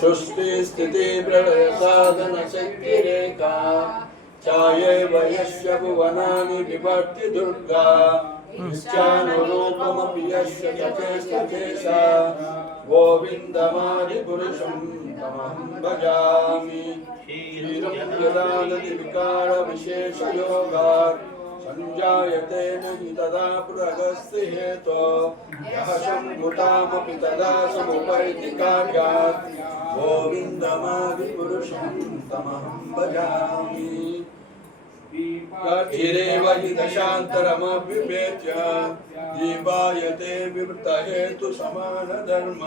सृष्टि स्थिति प्रलय साधन शक्ति रेखा छाये वयस्य भुवनानि विभर्ति दुर्गा निश्चानुरूपमपि यस्य चेष्टकेशा गोविन्दमादिपुरुषं तमहं भजामि क्षीरं यदा दधि विकारविशेषयोगात् संजायते न हि तदा पुरगस्य हेतो यः सम्भुतामपि तदा समुपैति कार्यात् गोविन्दमादिपुरुषं तमहं भजामि चिरेव हि दशान्तरमभ्युपेत्य जीवायते विवृतहेतुसमानधर्म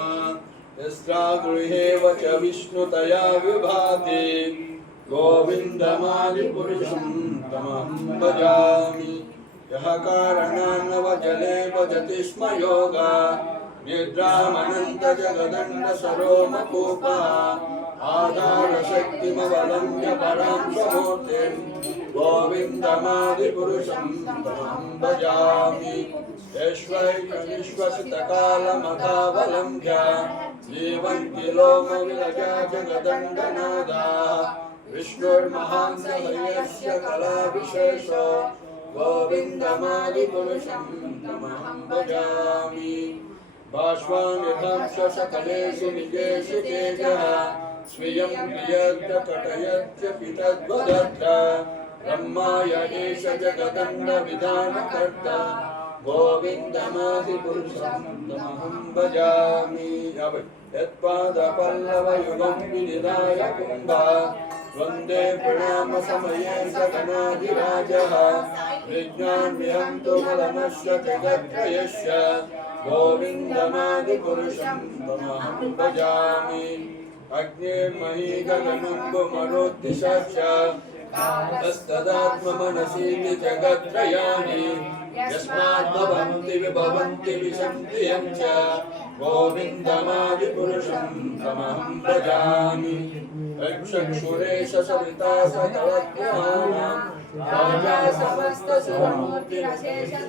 यस्त्रागृहेव च विष्णुतया विभाति गोविन्दमादिपुरुषं तमहं भजामि यः कारणान्नवजले भजति स्म योगा निद्रामनन्तजगदण्डसरोमकूपः आधारशक्तिमवलम्ब्य परां स्वमूर्तिं गोविन्दमादिपुरुषं तमहं भजामि यश्वैकनिश्वसितकालमथावलम्ब्य जीवन्ति लोमविलजा जगदण्डनादा विष्णुर्महान्तमयस्य कलाविशेषो गोविन्दमादिपुरुषं तमहं भजामि बाष्पान्यथांश सकलेषु निजेषु तेजः स्वीयं प्रियद्यकटयत्य पितद्वदत्र ब्रह्माय एष जगदण्डविधानकर्ता गोविन्दमादिपुरुषं तमहं भजामि यत्पादपल्लवयुगं विनिधाय कुम्भा वन्दे प्रणामसमये सगणाधिराजः विज्ञान्विहन्तु बलमस्य जगत्त्रयस्य गोविन्दमादिपुरुषं तमहं भजामि अग्निर्मही गगनम्बुमरुद्दिशश्च तस्तदात्ममनसीति जगत्त्रयाणि यस्माद्भवन्ति विभवन्ति विशन्ति यं च गोविन्दमादिपुरुषं तमहं भजामि चक्षुरेश सविता सकलज्ञानां राजा समस्तसुरमूर्तिरशेषते